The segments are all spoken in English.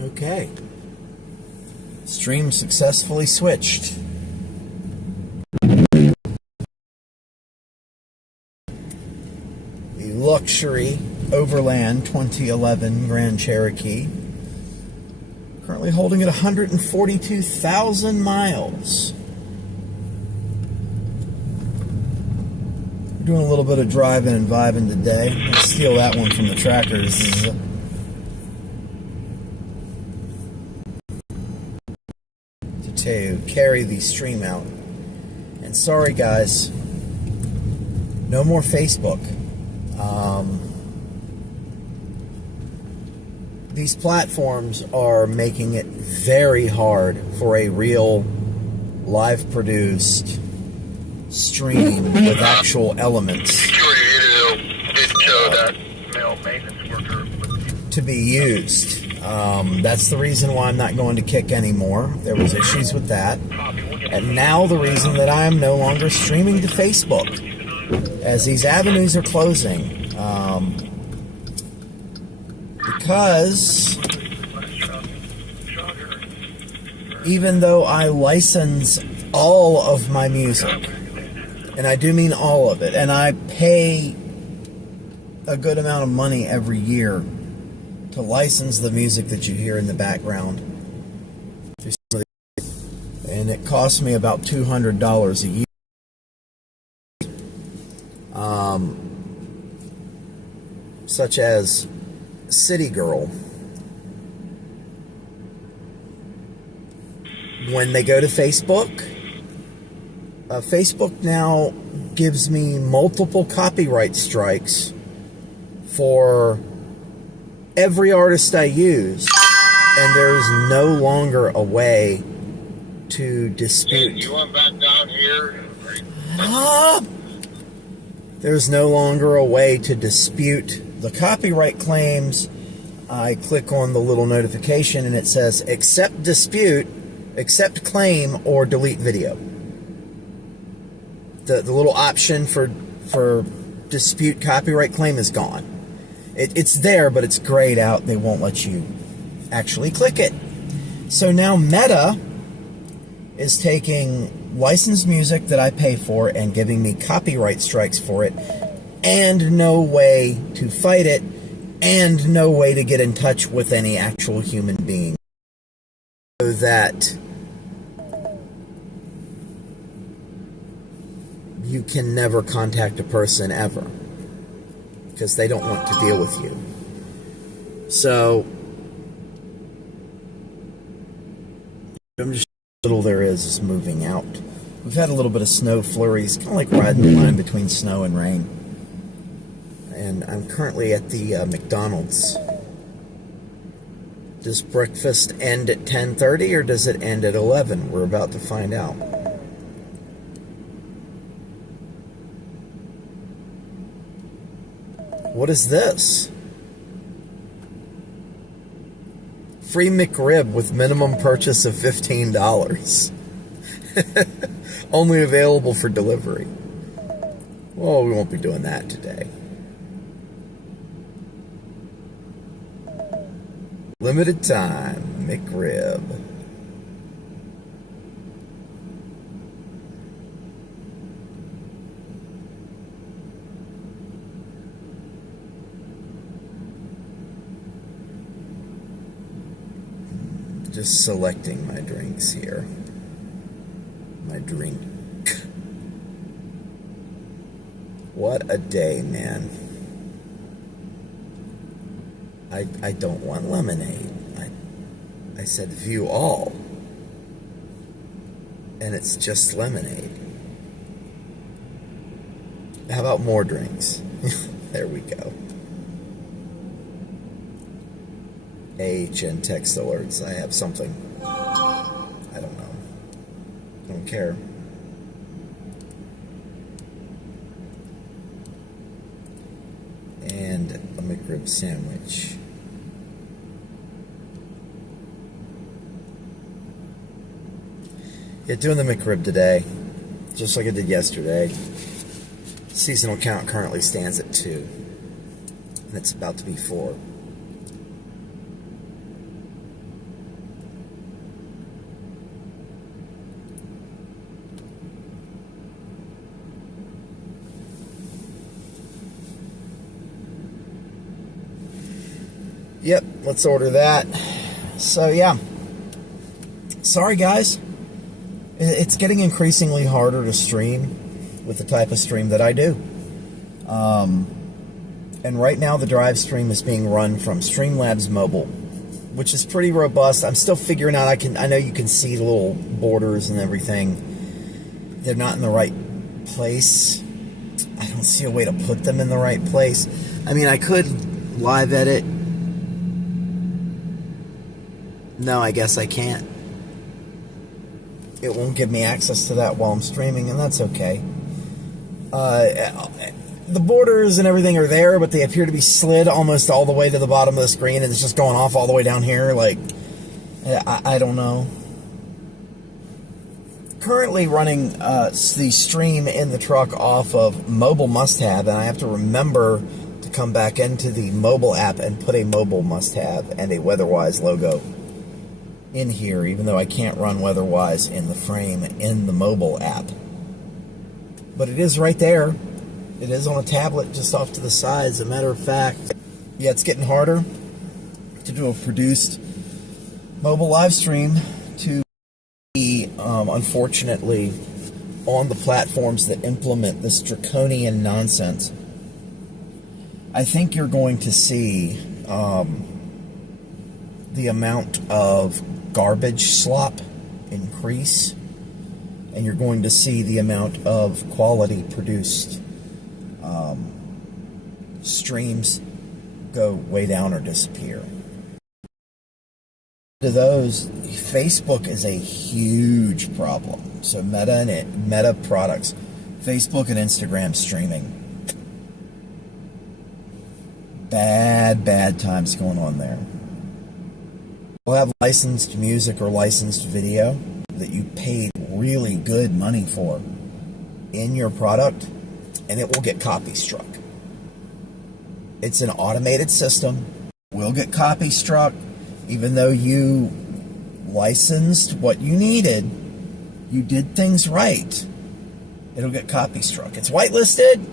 Okay. Stream successfully switched. The luxury Overland 2011 Grand Cherokee. Currently holding at 142,000 miles. Doing a little bit of driving and vibing today. Let's steal that one from the trackers. To carry the stream out. And sorry guys, no more Facebook. These platforms are making it very hard for a real live produced stream with actual elements to be used. That's the reason why I'm not going to Kick anymore. There was issues with that. And now the reason that I am no longer streaming to Facebook, as these avenues are closing. Because even though I license all of my music, and I do mean all of it, and I pay a good amount of money every year to license the music that you hear in the background, and it costs me about $200 a year. Such as City Girl. When they go to Facebook, Facebook now gives me multiple copyright strikes for every artist I use, and there's no longer a way to dispute. You went back down here. There's no longer a way to dispute the copyright claims. I click on the little notification and it says accept dispute, accept claim, or delete video. The little option for dispute copyright claim is gone. It's there, but it's grayed out. They won't let you actually click it. So now Meta is taking licensed music that I pay for and giving me copyright strikes for it, and no way to fight it, and no way to get in touch with any actual human being. So that you can never contact a person ever, because they don't want to deal with you. So I'm just little there is moving out. We've had a little bit of snow flurries, kind of like riding the line between snow and rain. And I'm currently at the McDonald's. Does breakfast end at 10:30 or does it end at 11? We're about to find out. What is this? Free McRib with minimum purchase of $15. Only available for delivery. Well, we won't be doing that today. Limited time McRib. Just selecting my drinks here. My drink. What a day, man. I don't want lemonade. I said view all. And it's just lemonade. How about more drinks? There we go. AHN text alerts. I have something. I don't know. Don't care. And a McRib sandwich. Yeah, doing the McRib today, just like I did yesterday. Seasonal count currently stands at 2, and it's about to be 4. Yep, let's order that. So yeah, sorry guys, it's getting increasingly harder to stream with the type of stream that I do. And right now the Drivestream is being run from Streamlabs Mobile, which is pretty robust. I'm still figuring out. I know you can see the little borders and everything. They're not in the right place. I don't see a way to put them in the right place. I mean, I could live edit. No, I guess I can't. It won't give me access to that while I'm streaming, and that's okay. The borders and everything are there, but they appear to be slid almost all the way to the bottom of the screen, and it's just going off all the way down here. Like, I don't know. Currently running the stream in the truck off of Mobile Must-Have, and I have to remember to come back into the mobile app and put a Mobile Must-Have and a Weatherwise logo in here, even though I can't run Weatherwise in the frame in the mobile app. But it is right there. It is on a tablet just off to the side, as a matter of fact. Yeah, it's getting harder to do a produced mobile live stream to be, unfortunately, on the platforms that implement this draconian nonsense. I think you're going to see the amount of garbage slop increase, and you're going to see the amount of quality produced streams go way down or disappear. To those, Facebook is a huge problem. So Meta products, Facebook and Instagram streaming. Bad times going on there. You'll have licensed music or licensed video that you paid really good money for in your product, and it will get copy struck. It's an automated system. We'll get copy struck, even though you licensed what you needed. You did things right. It'll get copy struck. It's whitelisted.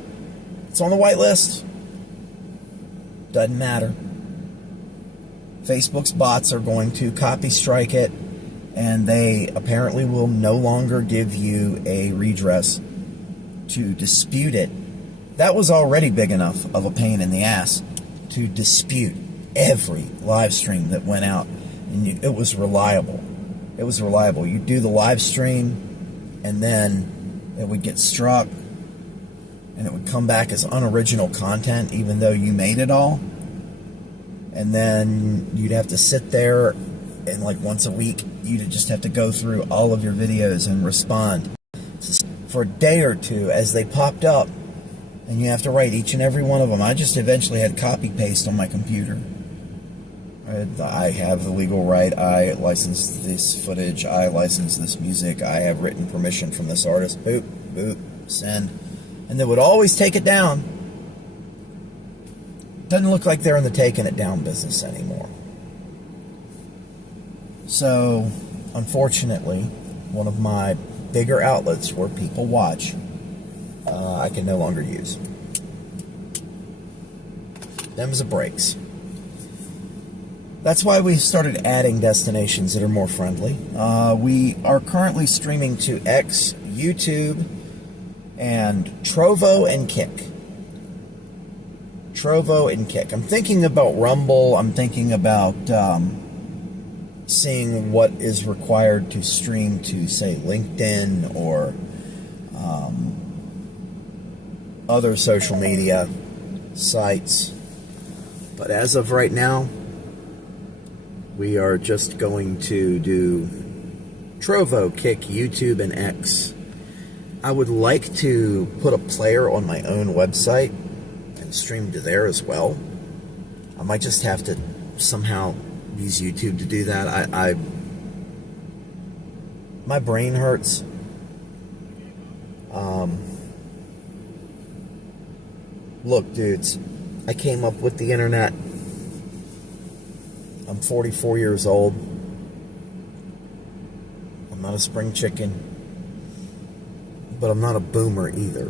It's on the whitelist. Doesn't matter. Facebook's bots are going to copy strike it, and they apparently will no longer give you a redress to dispute it. That was already big enough of a pain in the ass to dispute every live stream that went out. And it was reliable. It was reliable. You do the live stream, and then it would get struck, and it would come back as unoriginal content, even though you made it all. And then you'd have to sit there, and like once a week, you'd just have to go through all of your videos and respond for a day or two as they popped up. And you have to write each and every one of them. I just eventually had copy-paste on my computer. I have the legal right. I licensed this footage. I licensed this music. I have written permission from this artist. Boop, boop, send. And they would always take it down. Doesn't look like they're in the taking it down business anymore. So, unfortunately, one of my bigger outlets where people watch, I can no longer use. Them's the breaks. That's why we started adding destinations that are more friendly. We are currently streaming to X, YouTube, and Trovo and Kick. Trovo and Kick. I'm thinking about Rumble. I'm thinking about seeing what is required to stream to, say, LinkedIn or other social media sites. But as of right now, we are just going to do Trovo, Kick, YouTube, and X. I would like to put a player on my own website and stream to there as well. I might just have to somehow use YouTube to do that. My brain hurts. Look, dudes, I came up with the internet. I'm 44 years old. I'm not a spring chicken, but I'm not a boomer either.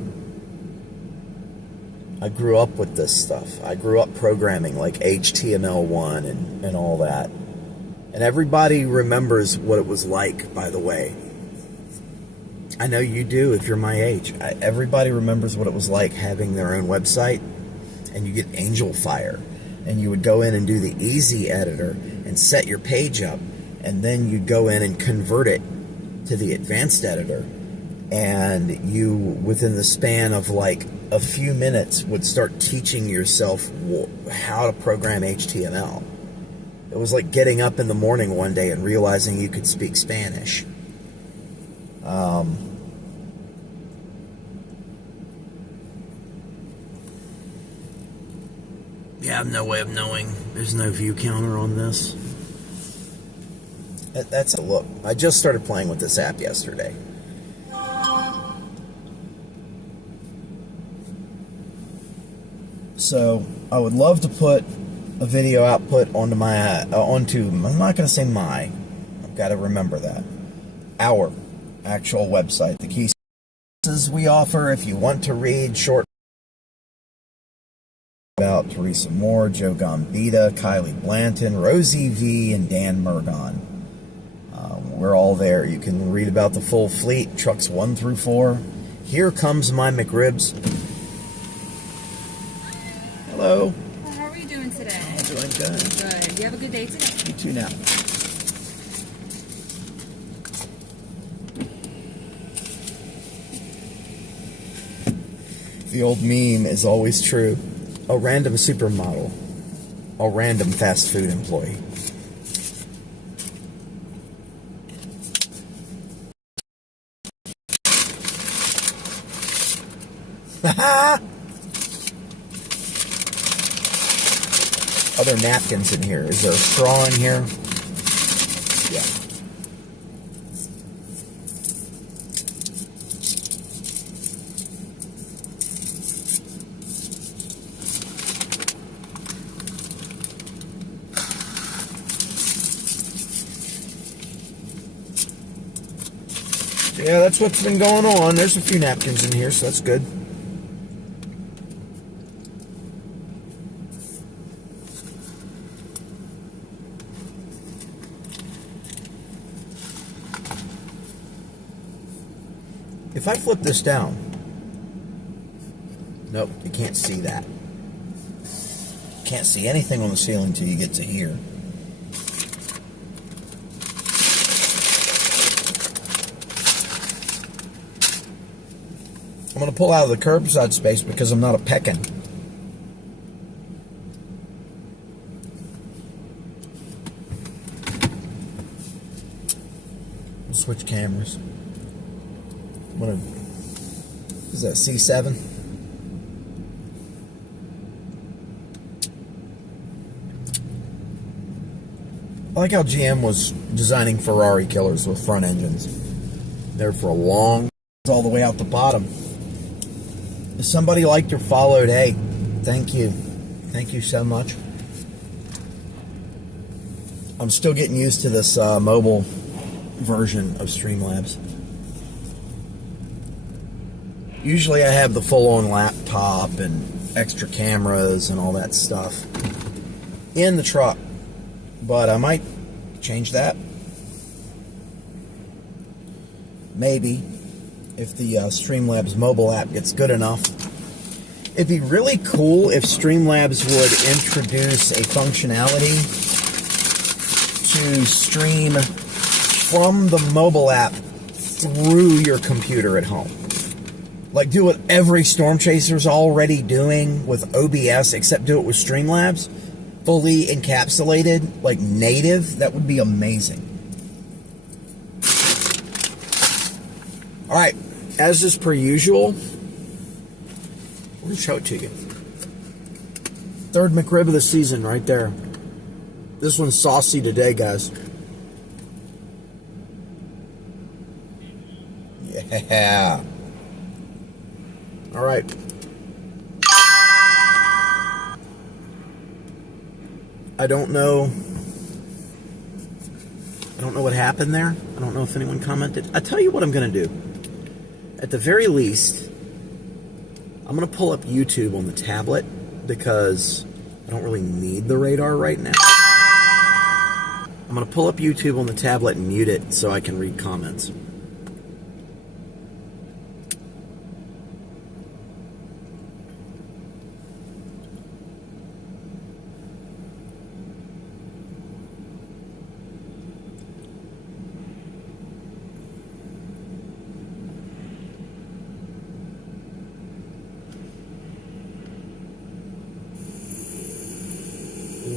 I grew up with this stuff. I grew up programming like HTML1 and all that. And everybody remembers what it was like, by the way. I know you do if you're my age. Everybody remembers what it was like having their own website, and you get Angel Fire. And you would go in and do the easy editor and set your page up, and then you'd go in and convert it to the advanced editor, and you, within the span of like a few minutes, would start teaching yourself how to program HTML. It was like getting up in the morning one day and realizing you could speak Spanish. Yeah, I have no way of knowing. There's no view counter on this. That's a look. I just started playing with this app yesterday. So I would love to put a video output onto my I'm not going to say my. I've got to remember that. Our actual website. The key services we offer if you want to read short about Teresa Moore, Joe Gambita, Kylie Blanton, Rosie V, and Dan Murgon. We're all there. You can read about the full fleet, trucks 1 through 4. Here comes my McRibs. Hello. Well, how are you doing today? I'm doing good. Good. You have a good day today? You too now. The old meme is always true. A random supermodel. A random fast food employee. Are there napkins in here? Is there a straw in here? Yeah. Yeah, that's what's been going on. There's a few napkins in here, so that's good. If I flip this down, nope, you can't see that. Can't see anything on the ceiling till you get to here. I'm going to pull out of the curbside space because I'm not a peckin'. We'll switch cameras. What is that, C7? I like how GM was designing Ferrari killers with front engines. There for a long, all the way out the bottom. If somebody liked or followed, hey, thank you. Thank you so much. I'm still getting used to this mobile version of Streamlabs. Usually I have the full-on laptop and extra cameras and all that stuff in the truck, but I might change that. Maybe, if the Streamlabs mobile app gets good enough. It'd be really cool if Streamlabs would introduce a functionality to stream from the mobile app through your computer at home. Like do what every Storm Chaser's already doing with OBS, except do it with Streamlabs. Fully encapsulated, like native. That would be amazing. Alright, as is per usual, let me show it to you. Third McRib of the season right there. This one's saucy today, guys. Yeah. Alright. I don't know what happened there. I don't know if anyone commented. I tell you what I'm going to do. At the very least, I'm going to pull up YouTube on the tablet because I don't really need the radar right now. I'm going to pull up YouTube on the tablet and mute it so I can read comments.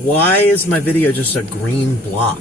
Why is my video just a green block?